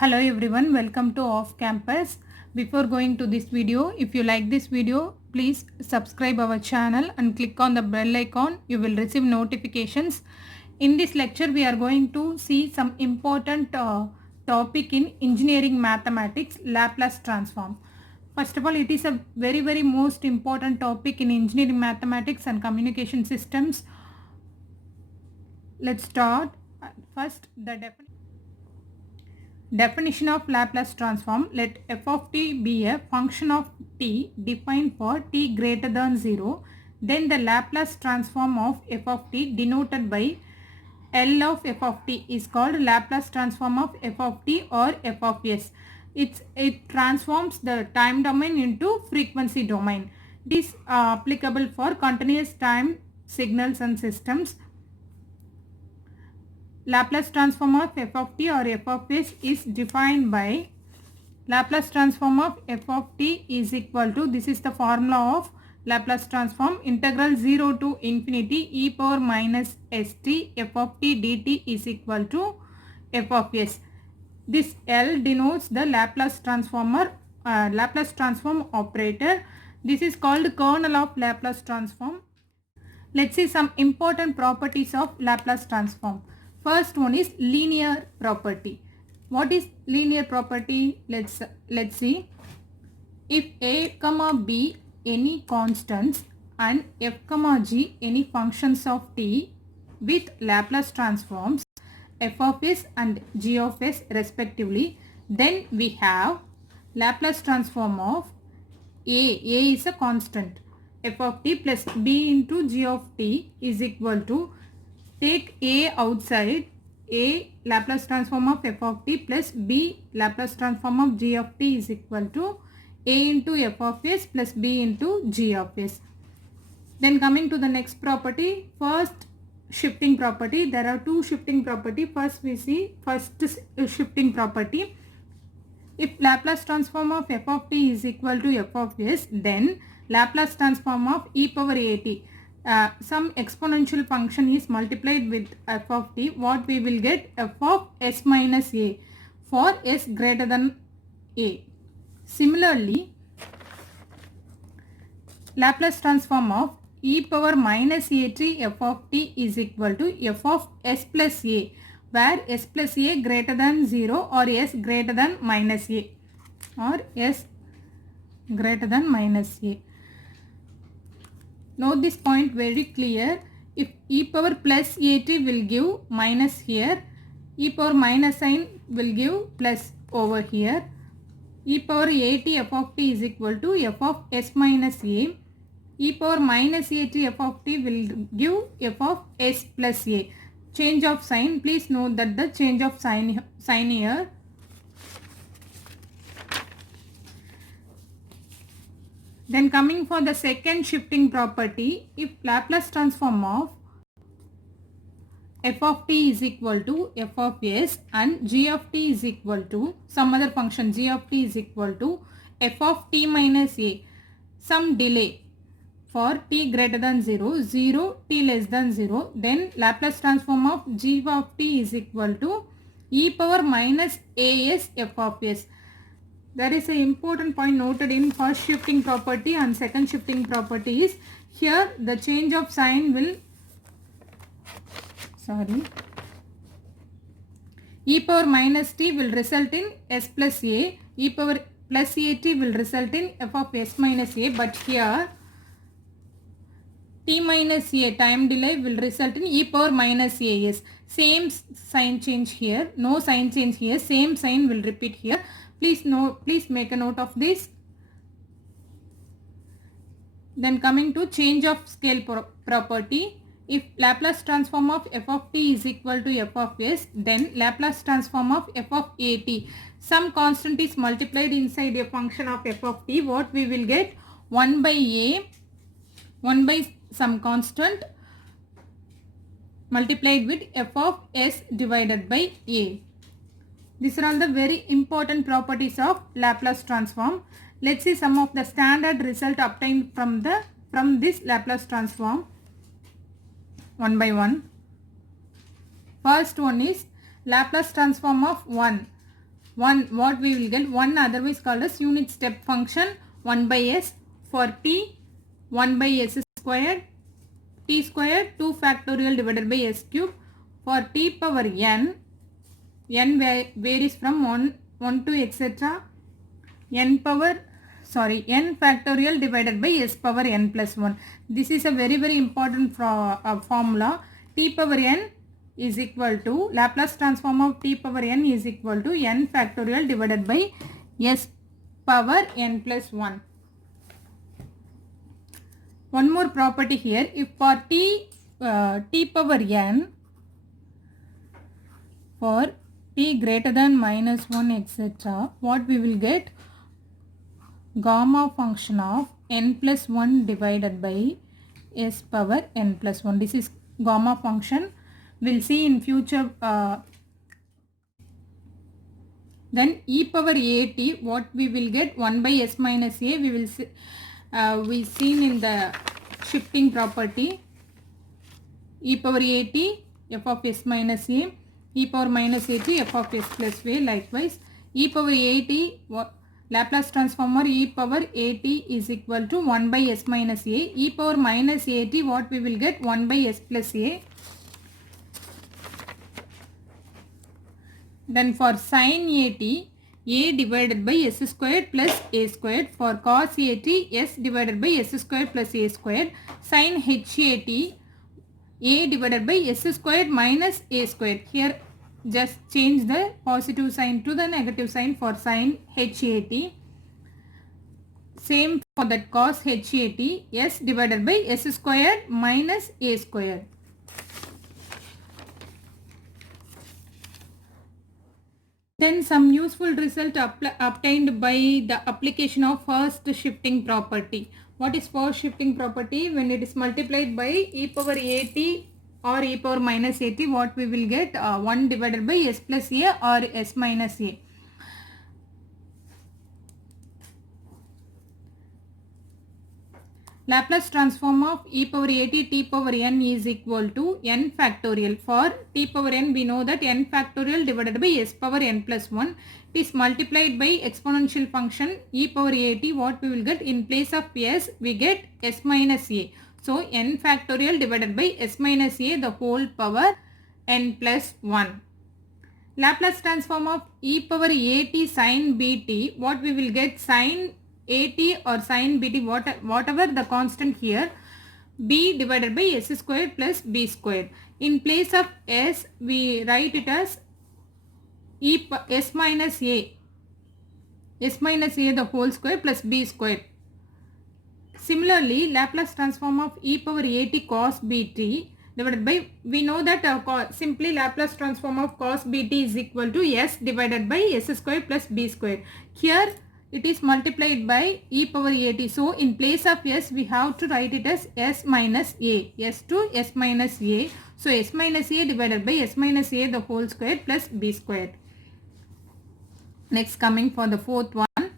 Hello everyone, welcome to Off Campus. Before going to this video, if you like this video, please subscribe our channel and click on the bell icon. You will receive notifications. In this lecture, we are going to see some important topic in engineering mathematics, Laplace transform. First of all, it is a very most important topic in engineering mathematics and communication systems. Let's start. First, the definition of Laplace transform. Let f of t be a function of t defined for t greater than 0. Then the Laplace transform of f of t denoted by L of f of t is called Laplace transform of f of t or f of s. It transforms the time domain into frequency domain. It is applicable for continuous time signals and systems. Laplace transform of f of t or f of s is defined by Laplace transform of f of t is equal to, this is the formula of Laplace transform, integral 0 to infinity e power minus st f of t dt is equal to f of s. This L denotes the Laplace transform operator. This is called kernel of Laplace transform. Let's see some important properties of Laplace transform. First one is linear property. What is linear property? Let's see. If a comma b any constants and f comma g any functions of t with Laplace transforms f of s and g of s respectively, then we have Laplace transform of a is a constant, f of t plus b into g of t is equal to, take a outside, a Laplace transform of f of t plus b Laplace transform of g of t is equal to a into f of s plus b into g of s. Then coming to the next property, first shifting property. There are two shifting property. First we see first shifting property. If Laplace transform of f of t is equal to f of s, then Laplace transform of e power at, some exponential function is multiplied with f of t, what we will get? F of s minus a for s greater than a. Similarly, Laplace transform of e power minus at f of t is equal to f of s plus a, where s plus a greater than 0 or s greater than minus a or s greater than minus a. Note this point very clear. If e power plus at will give minus here, e power minus sign will give plus over here. E power at f of t is equal to f of s minus a. E power minus at f of t will give f of s plus a. Change of sign. Please note that the change of sign here. Then coming for the second shifting property, if Laplace transform of f of t is equal to f of s and g of t is equal to some other function, g of t is equal to f of t minus a, some delay for t greater than 0, 0 t less than 0, then Laplace transform of g of t is equal to e power minus as f of s. There is an important point noted in first shifting property and second shifting property is, here the change of sign will, e power minus t will result in s plus a, e power plus at will result in f of s minus a, but here t minus a time delay will result in e power minus as. Same sign change here, no sign change here, same sign will repeat here. Please make a note of this. Then coming to change of scale property. If Laplace transform of f of t is equal to f of s, then Laplace transform of f of at, some constant is multiplied inside a function of f of t, what we will get? 1 by a, 1 by some constant multiplied with f of s divided by a. These are all the very important properties of Laplace transform. Let's see some of the standard result obtained from this Laplace transform one by one. First one is Laplace transform of 1. 1 what we will get 1 otherwise called as unit step function 1 by s. For t 1 by s squared, t squared 2 factorial divided by s cube. For t power n varies from 1 to etc. n factorial divided by s power n plus 1. This is a very important formula. T power n is equal to Laplace transform of t power n is equal to n factorial divided by s power n plus 1. One more property here. If for t power n, for t greater than minus 1 etc., what we will get? Gamma function of n plus 1 divided by s power n plus 1. This is gamma function. We'll see in future. Then e power at, what we will get? 1 by s minus a. We will see, we seen in the shifting property. E power at f of s minus a, e power minus at f of s plus a. Likewise, e power at, what Laplace transformer e power at is equal to 1 by s minus a. E power minus at, what we will get? 1 by s plus a. Then for sin at, a divided by s squared plus a squared. For cos at, s divided by s squared plus a squared. Sin h at, a divided by s squared minus a squared. Here just change the positive sign to the negative sign for sin h at. Same for that cos h at, s divided by s squared minus a squared. Then some useful result obtained by the application of first shifting property. What is first shifting property? When it is multiplied by e power at or e power minus at, what we will get? 1 divided by s plus a or s minus a. Laplace transform of e power at t power n is equal to n factorial. For t power n, we know that n factorial divided by s power n plus 1. It is multiplied by exponential function e power at. What we will get? In place of s, we get s minus a. So n factorial divided by s minus a the whole power n plus 1. Laplace transform of e power at sin bt, what we will get? Sin at or sin bt, whatever the constant here, b divided by s squared plus b squared. In place of s, we write it as s minus a the whole square plus b squared. Similarly, Laplace transform of e power at cos bt divided by, we know that simply Laplace transform of cos bt is equal to s divided by s squared plus b squared. Here it is multiplied by e power at. So in place of s, we have to write it as s minus a, s to s minus a. So s minus a divided by s minus a the whole square plus b squared. Next, coming for the fourth one,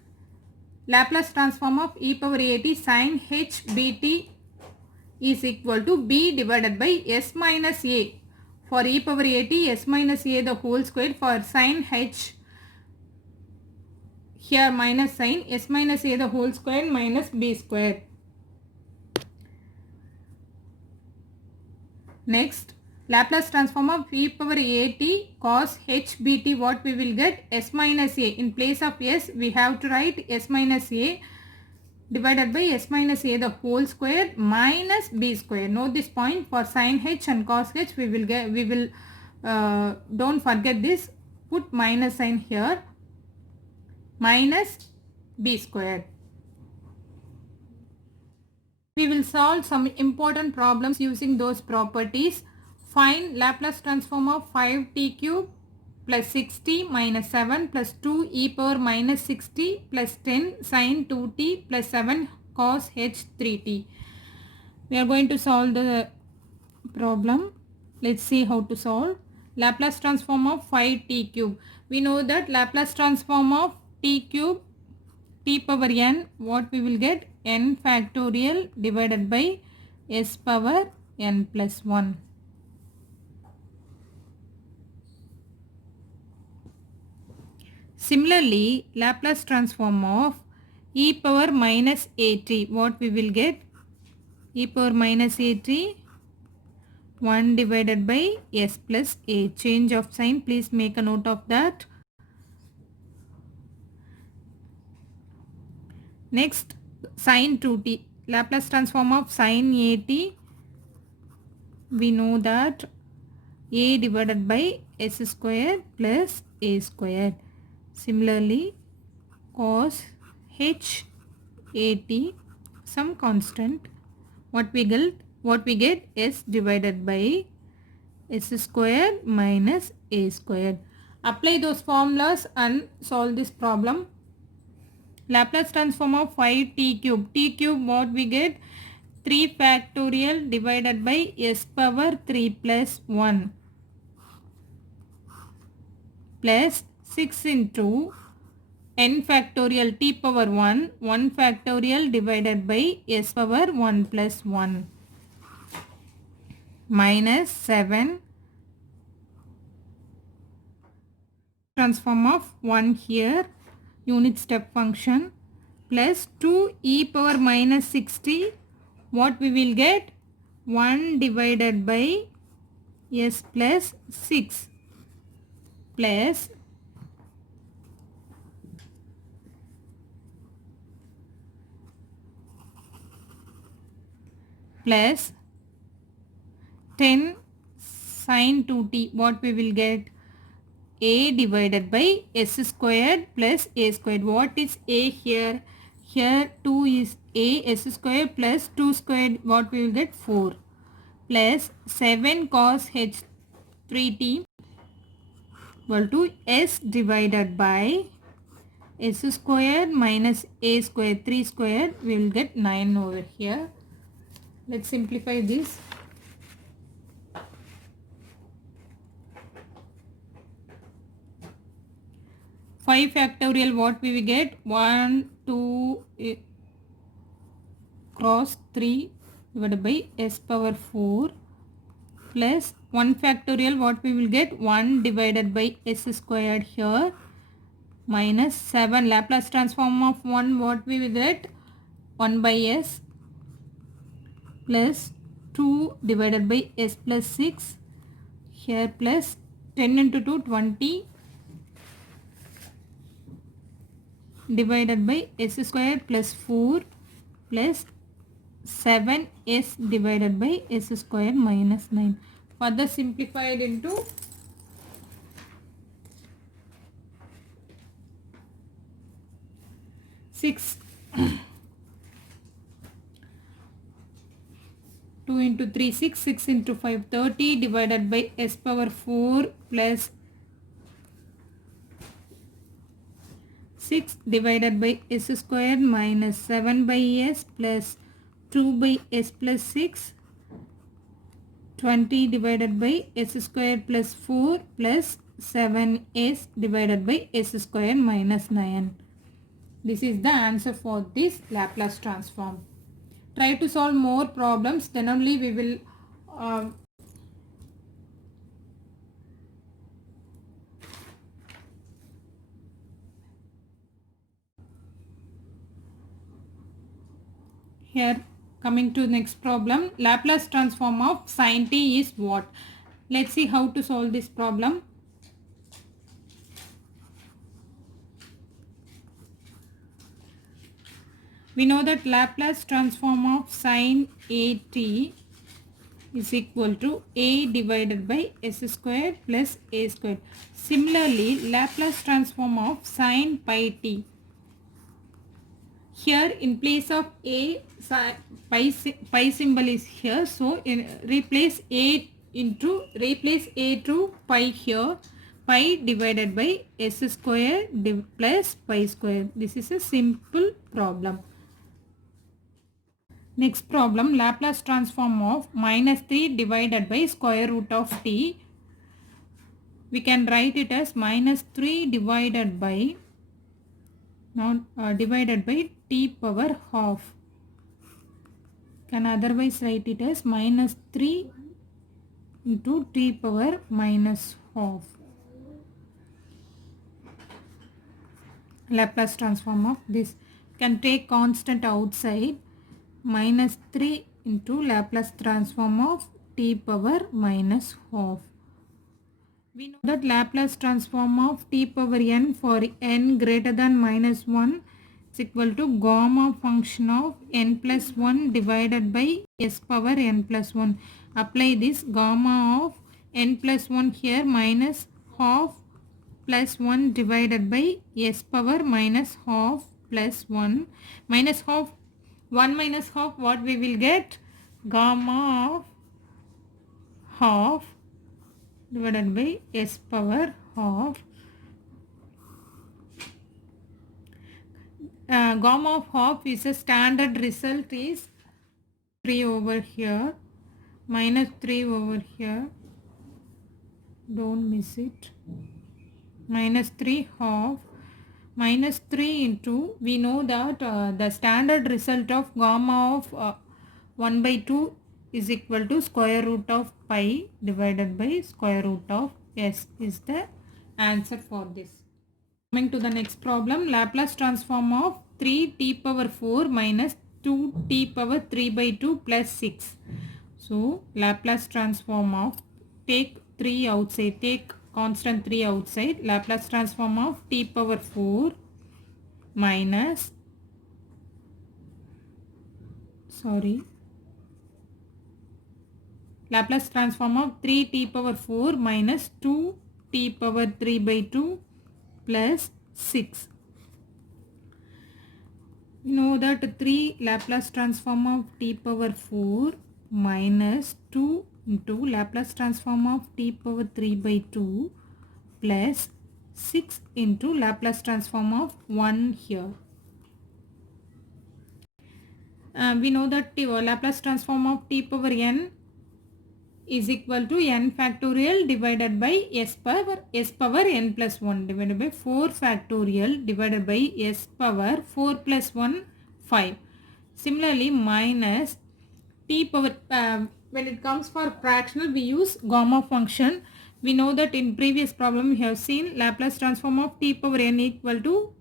Laplace transform of e power at sin h bt is equal to b divided by s minus a. For e power at, s minus a the whole square. For sin h, here minus sign, s minus a the whole square minus b square. Next, Laplace transform of e power at cos h bt, what we will get? S minus a. In place of s, we have to write s minus a divided by s minus a the whole square minus b square. Note this point. For sin h and cos h, we will don't forget this, put minus sign here, minus b square. We will solve some important problems using those properties. Find Laplace transform of 5t cube plus 6t minus 7 plus 2 e power minus 6t plus 10 sin 2t plus 7 cos h 3t. We are going to solve the problem. Let's see how to solve. Laplace transform of 5t cube. We know that Laplace transform of t cube, t power n, what we will get? N factorial divided by s power n plus 1. Similarly, Laplace transform of e power minus at, what we will get? E power minus at 1 divided by s plus a. Change of sign, please make a note of that. Next, sin 2t. Laplace transform of sin at, we know that a divided by s square plus a square. Similarly, cos h at, some constant, what we get s divided by s square minus a square. Apply those formulas and solve this problem. Laplace transform of 5t cube. T cube, what we get? 3 factorial divided by s power 3 plus 1 plus 6 into n factorial t power 1 factorial divided by s power 1 plus 1 minus 7 transform of 1 here, unit step function, plus 2 e power minus 60, what we will get? 1 divided by s plus 6 plus plus 10 sin 2t, what we will get? A divided by s squared plus a squared. What is a here? Here 2 is a, s squared plus 2 squared, what we will get? 4 plus 7 cos h 3t equal to s divided by s squared minus a squared 3 squared, we will get 9 over here. Let's simplify this. 5 factorial, what we will get? 1 2 cross 3 divided by s power 4 plus 1 factorial, what we will get? 1 divided by s squared here minus 7. Laplace transform of 1, what we will get? 1 by s plus 2 divided by s plus 6 here plus 10 into 2 20 divided by s square plus 4 plus 7s divided by s square minus 9. Further simplified into 6. 2 into 3 6, 6 into 5 30 divided by s power 4 plus 6 divided by s square minus 7 by s plus 2 by s plus 6, 20 divided by s square plus 4 plus 7s divided by s square minus 9. This is the answer for this Laplace transform. Try to solve more problems, then only we will here. Coming to next problem, Laplace transform of sin t is what? Let's see how to solve this problem. We know that Laplace transform of sin at is equal to a divided by s squared plus a squared. Similarly, Laplace transform of sin pi t. Here in place of a, pi symbol is here, so replace a to pi here. Pi divided by s square plus pi square. This is a simple problem. Next problem, Laplace transform of minus 3 divided by square root of t. We can write it as minus 3 divided by t power half. Can otherwise write it as minus 3 into t power minus half. Laplace transform of this. Can take constant outside, minus 3 into Laplace transform of t power minus half. We know that Laplace transform of t power n for n greater than minus 1 is equal to gamma function of n plus 1 divided by s power n plus 1. Apply this gamma of n plus 1 here, minus half plus 1 divided by s power minus half plus 1. Minus half, 1 minus half, what we will get? Gamma of half divided by s power half. Gamma of half is a standard result is 3 over here, minus 3 over here, don't miss it, minus 3 half, minus 3 into, we know that the standard result of gamma of 1 by 2 is equal to square root of pi divided by square root of s is the answer for this. Coming to the next problem, Laplace transform of 3t power 4 minus 2t power 3 by 2 plus 6. So, Laplace transform of, take 3 outside, take constant 3 outside, Laplace transform of t power 4 minus, Laplace transform of 3t power 4 minus 2t power 3 by 2 plus 6. We know that 3 Laplace transform of t power 4 minus 2 into Laplace transform of t power 3 by 2 plus 6 into Laplace transform of 1 here. We know that Laplace transform of t power n is equal to n factorial divided by s power n plus 1 divided by 4 factorial divided by s power 4 plus 1 5. Similarly, minus t power, when it comes for fractional we use gamma function. We know that in previous problem we have seen Laplace transform of t power n equal to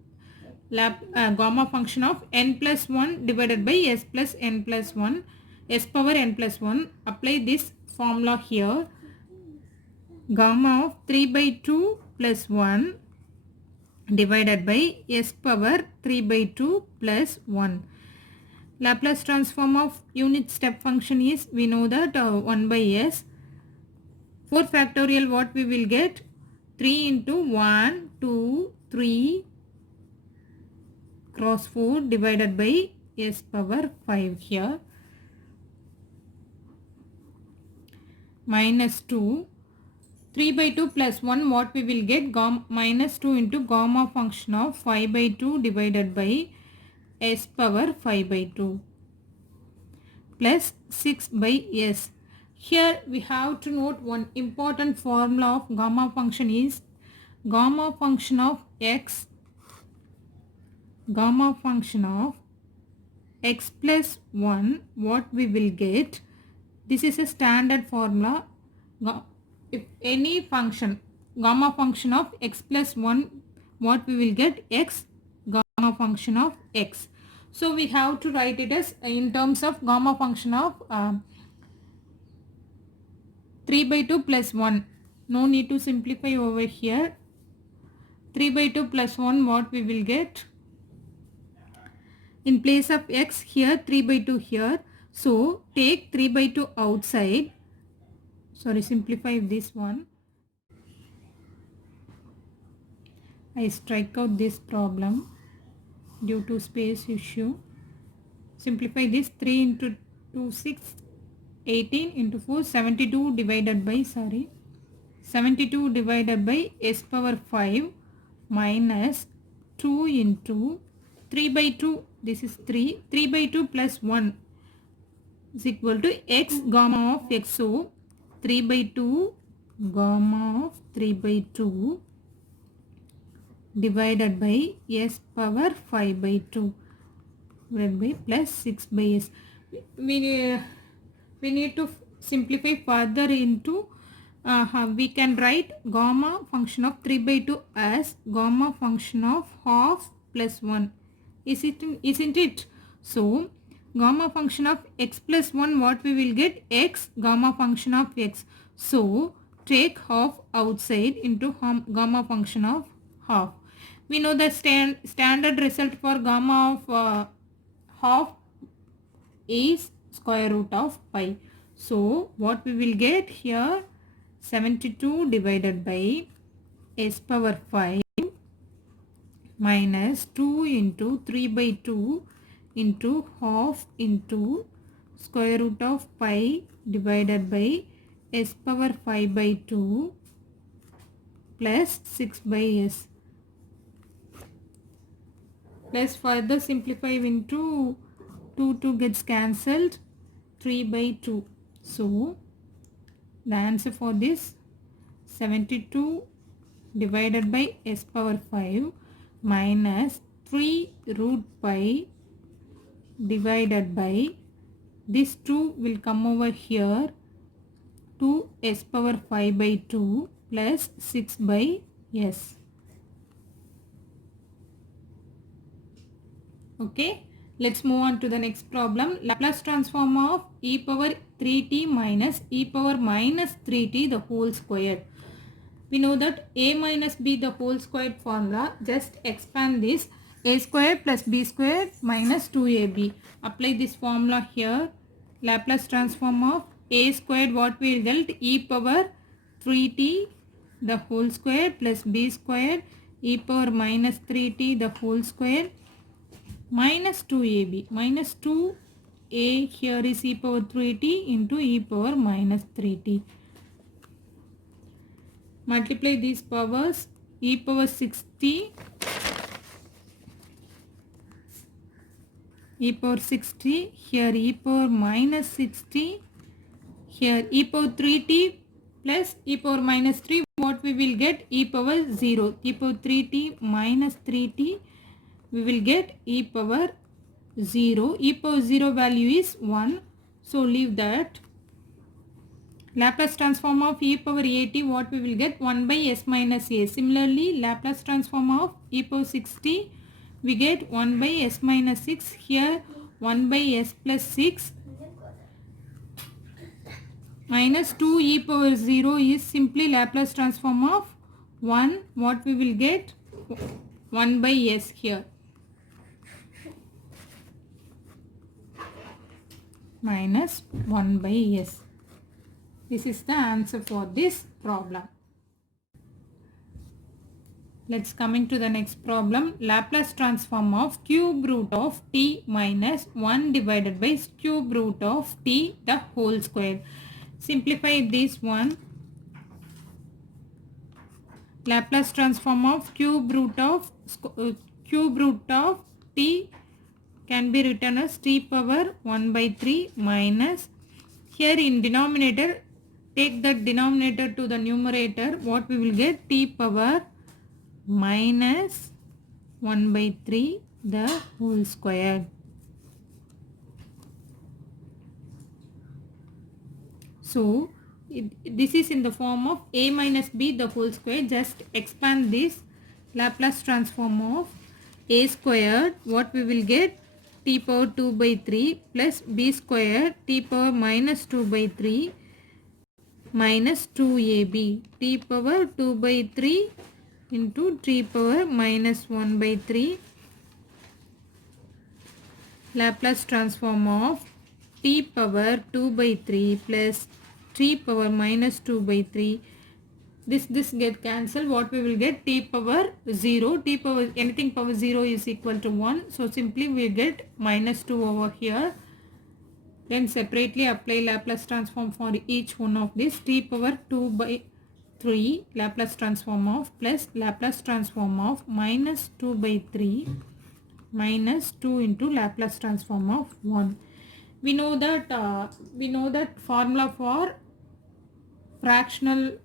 gamma function of n plus 1 divided by s plus n plus 1, s power n plus 1. Apply this formula here, gamma of 3 by 2 plus 1 divided by s power 3 by 2 plus 1. Laplace transform of unit step function is, we know that 1 by s. 4 factorial, what we will get? 3 into 1, 2, 3 cross 4 divided by s power 5 here. Minus 2, 3 by 2 plus 1, what we will get? Minus 2 into gamma function of 5 by 2 divided by s power 5 by 2 plus 6 by s. Here we have to note one important formula of gamma function is gamma function of x, gamma function of x plus 1, what we will get? This is a standard formula. If any function, gamma function of x plus 1, what we will get? X, gamma function of x. So we have to write it as in terms of gamma function of 3 by 2 plus 1. No need to simplify over here. 3 by 2 plus 1, what we will get? In place of x here, 3 by 2 here. So take 3 by 2 outside. Simplify this one. I strike out this problem due to space issue. Simplify this, 3 into 2, 6, 18 into 4, 72 divided by, 72 divided by s power 5 minus 2 into 3 by 2, this is 3, 3 by 2 plus 1 is equal to x gamma of x. So 3 by 2 gamma of 3 by 2 divided by s power 5 by 2 divided by plus 6 by s. We need to simplify further into, we can write gamma function of 3 by 2 as gamma function of half plus 1. Isn't it? So, gamma function of x plus 1, what we will get? X gamma function of x. So, take half outside into gamma function of half. We know the standard result for gamma of half is square root of pi. So, what we will get here? 72 divided by s power 5 minus 2 into 3 by 2 into half into square root of pi divided by s power 5 by 2 plus 6 by s. Plus further simplify into 2 gets cancelled, 3 by 2. So, the answer for this 72 divided by s power 5 minus 3 root pi divided by this 2 will come over here, 2 s power 5 by 2 plus 6 by s. Okay, let's move on to the next problem. Laplace transform of e power 3t minus e power minus 3t the whole square. We know that a minus b the whole squared formula. Just expand this. A squared plus b squared minus 2ab. Apply this formula here. Laplace transform of a squared, what we will get? E power 3t the whole square plus b squared e power minus 3t the whole square minus 2ab. Minus 2a here is e power 3t into e power minus 3t. Multiply these powers, e power 60, e power 60, here e power minus 60, here e power 3t plus e power minus 3, what we will get? E power 0. E power 3t minus 3t, we will get e power 0. E power 0 value is 1. So, leave that. Laplace transform of e power at, what we will get? 1 by s minus a. Similarly, Laplace transform of e power 60, we get 1 by s minus 6. Here 1 by s plus 6 minus 2 e power 0 is simply Laplace transform of 1. What we will get? 1 by s here. Minus 1 by s. This is the answer for this problem. Let's coming to the next problem. Laplace transform of cube root of t minus 1 divided by cube root of t the whole square. Simplify this one. Laplace transform of cube root of t can be written as t power 1 by 3 minus, here in denominator, take the denominator to the numerator, what we will get? T power minus 1 by 3 the whole square. So, this is in the form of a minus b the whole square. Just expand this. Laplace transform of a squared, what we will get? T power 2 by 3 plus b squared t power minus 2 by 3 minus 2ab. T power 2 by 3 into t power minus 1 by 3. Laplace transform of t power 2 by 3 plus t power minus 2 by 3. This get cancelled. What we will get? T power 0. T power, anything power 0 is equal to 1. So simply we get minus 2 over here. Then separately apply Laplace transform for each one of this. T power 2 by 3 Laplace transform of plus Laplace transform of minus 2 by 3 minus 2 into Laplace transform of 1. We know that formula for fractional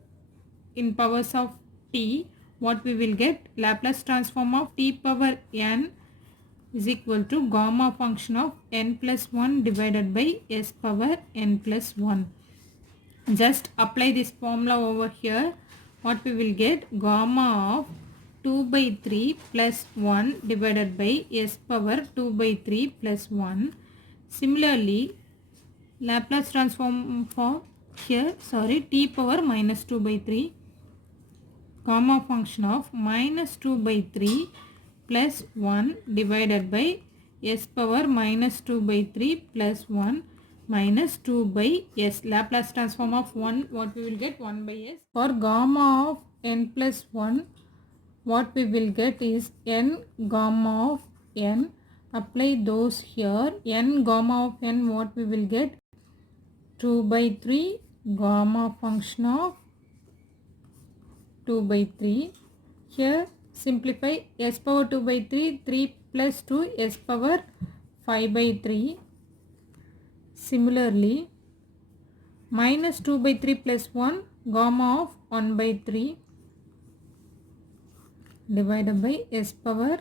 in powers of t, what we will get? Laplace transform of t power n is equal to gamma function of n plus 1 divided by s power n plus 1. Just apply this formula over here. What we will get? Gamma of 2 by 3 plus 1 divided by s power 2 by 3 plus 1. Similarly, Laplace transform for t power minus 2 by 3 gamma function of minus 2 by 3 plus 1 divided by s power minus 2 by 3 plus 1 minus 2 by s. Laplace transform of 1, what we will get? 1 by s. For gamma of n plus 1, what we will get is n gamma of n. Apply those here. N gamma of n, what we will get? 2 by 3 gamma function of 2 by 3. Here simplify s power 2 by 3, 3 plus 2 s power 5 by 3. Similarly, minus 2 by 3 plus 1 gamma of 1 by 3 divided by s power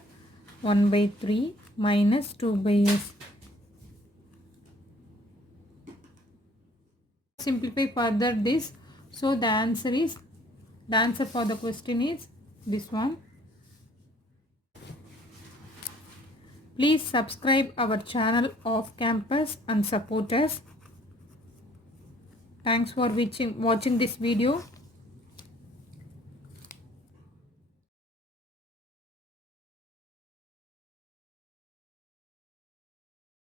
1 by 3 minus 2 by s. Simplify further this. So the answer for the question is this one. Please subscribe our channel Off Campus and support us. Thanks for watching this video.